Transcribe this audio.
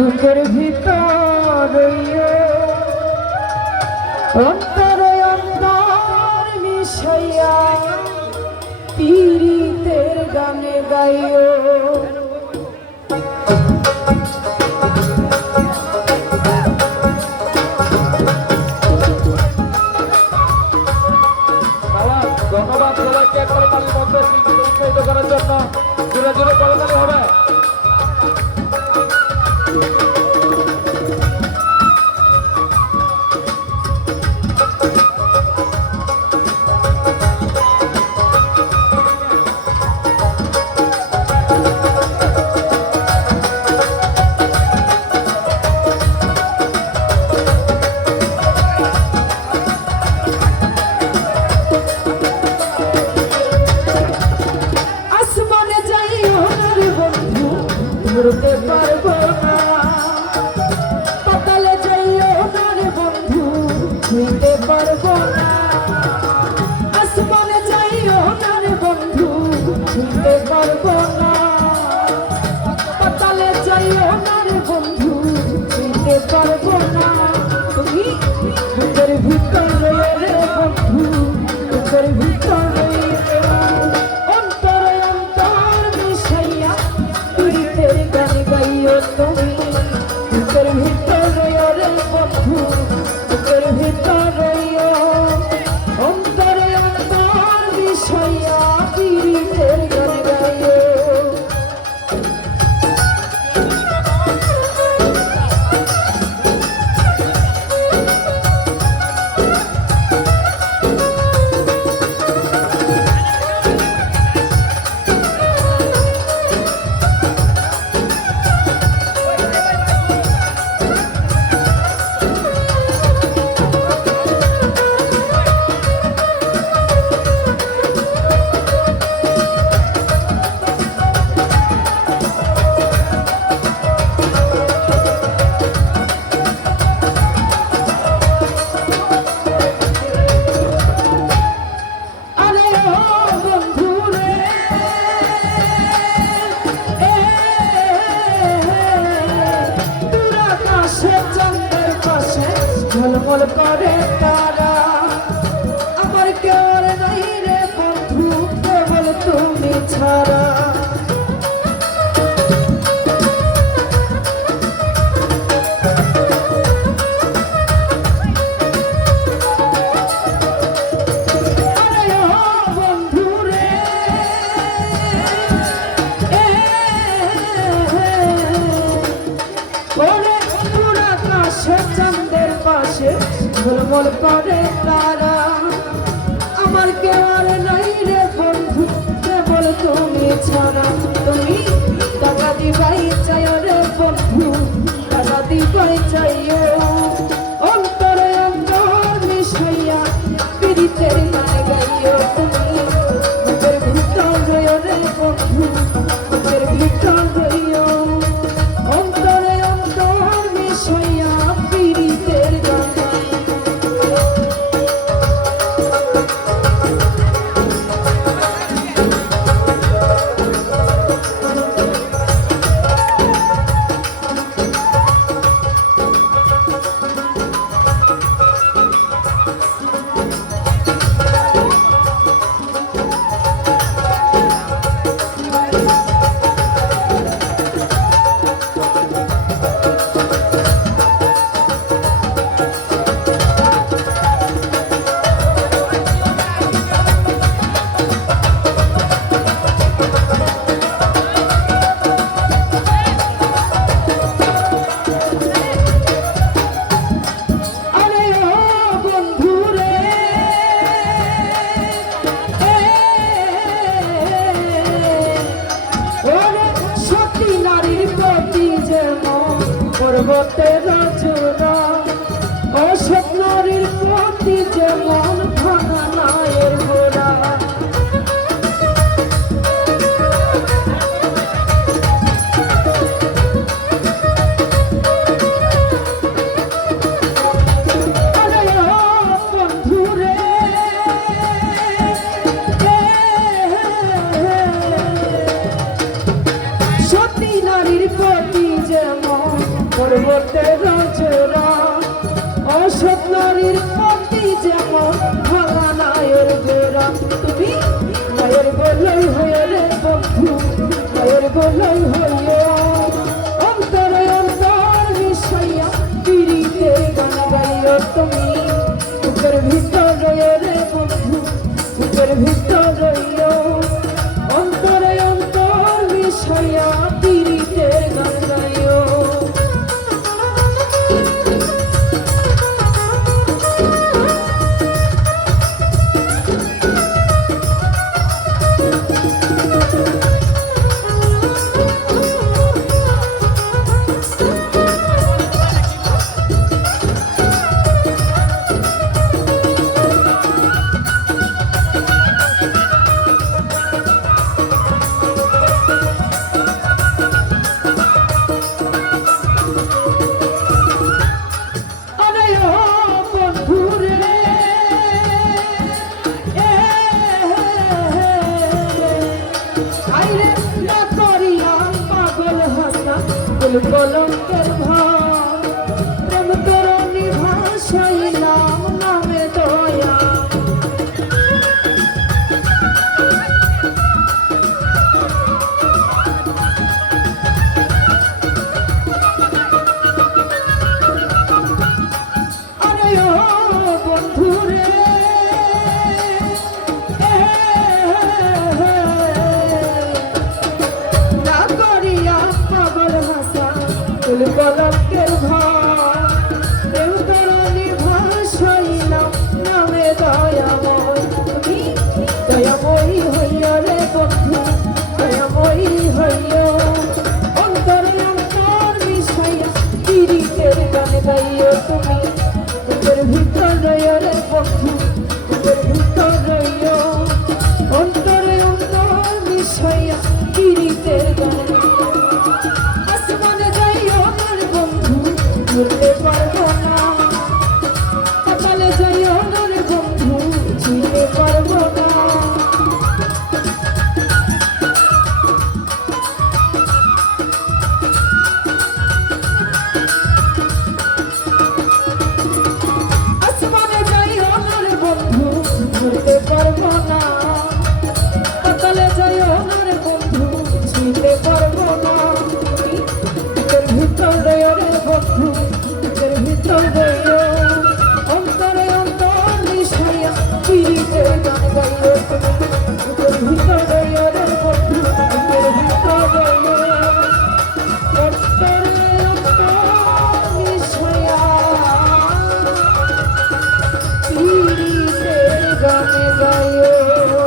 বুকের ভিতর অন্তরে অন্তর মিশাইয়া পীড়িতের গানে গাইও। ধন্যবাদ সবাইকে একবার তালি মধ্যে শিল্পী উৎসাহিত করার জন্য জোরে জোরে করতালি হবে। ধরতে পারবো না পাতালে যাইও না রে বন্ধু ছুঁইতে পারবো না আসমানে যাইও না রে বন্ধু ছুঁইতে পারবো না পাতালে যাইও না রে বন্ধু ছুঁইতে পারবো না তুমি বুকের ভিতরে রে বন্ধু বুকের ভিতরে তুমি বুকের ভিতরে রে বন্ধু বুকের ভিতরে অন্তরে অন্তর মিশাইয়া পীড়িতের গান গাইও। ঝলমল করে তারা আমার কেউ নাই রে বন্ধু কেবল তুমি ছাড়া বন্ধু রে পুরা কাশে চাঁদের পাশে ঝলমল করে তারা আমার কেউ আর নাই রে বন্ধু কেবল তুমি ছাড়া তুমি টাকা দিবাই চাই রে বন্ধু টাকা দিবাই চাইও অন্তরে অন্তর মিশাইয়া পীড়িতের গান গাইও তুমি বুকের ভিতরে রে বন্ধু বুকের ভিতরে অন্তরে অন্তর মিশাইয়া পীড়িতের গান পর্বতের চূড়া ও স্বপ্নের প্রতি যেমন ভাঙা নায়ের ঘোড়া বন্ধু রে সতী নারীর প্রতি যেমন পর্বতের চূড়া অসৎ নারীর প্রতি যেমন ভাঙা নায়ের বেড়া তুমি নায়ের বলই হয়ে রে বন্ধু নায়ের বলই হয়ে অন্তরে অন্তর মিশাইয়া পিড়িতে গান গাইও তুমি বুকের ভিতর রয়ে রে বন্ধু বুকের ভিতর রইও অন্তরে অন্তর মিশাইয়া পিড়িতে গান গাইও কলঙ্কের ভার প্রেম তরণী ভাসাইলাম নামে দয়া আরে ও বন্ধুরে কলঙ্কের ভার প্রেম তরণী ভাসাইলাম নামে দয়াময় তুমি দয়াময়ী হইয়া রে বন্ধু দয়াময়ী হইয়া অন্তরে অন্তর মিশাইয়া পিড়িতের গান গাইও তুমি বুকের ভিতর রইয়া রে বন্ধু বুকের ভিতর রইয়া অন্তরে অন্তর মিশাইয়া পিড়িতের গান ভুলতে পারবো না সকালে যাইও না রে বন্ধু চিনতে পারবো না আসমানে যাইও না রে বন্ধু ভুলতে পারবো না সকালে যাইও না রে বন্ধু চিনতে পারবো না বুকের ভিতর রয়ে রে বন্ধু বুকের ভিতর রইও অন্তরে অন্তর মিশাইয়া পিড়িতে গান গাইও তুমি বুকের ভিতর রইও রে বন্ধু বুকের ভিতর রইও অন্তরে অন্তর মিশাইয়া পিড়িতে গান গাইও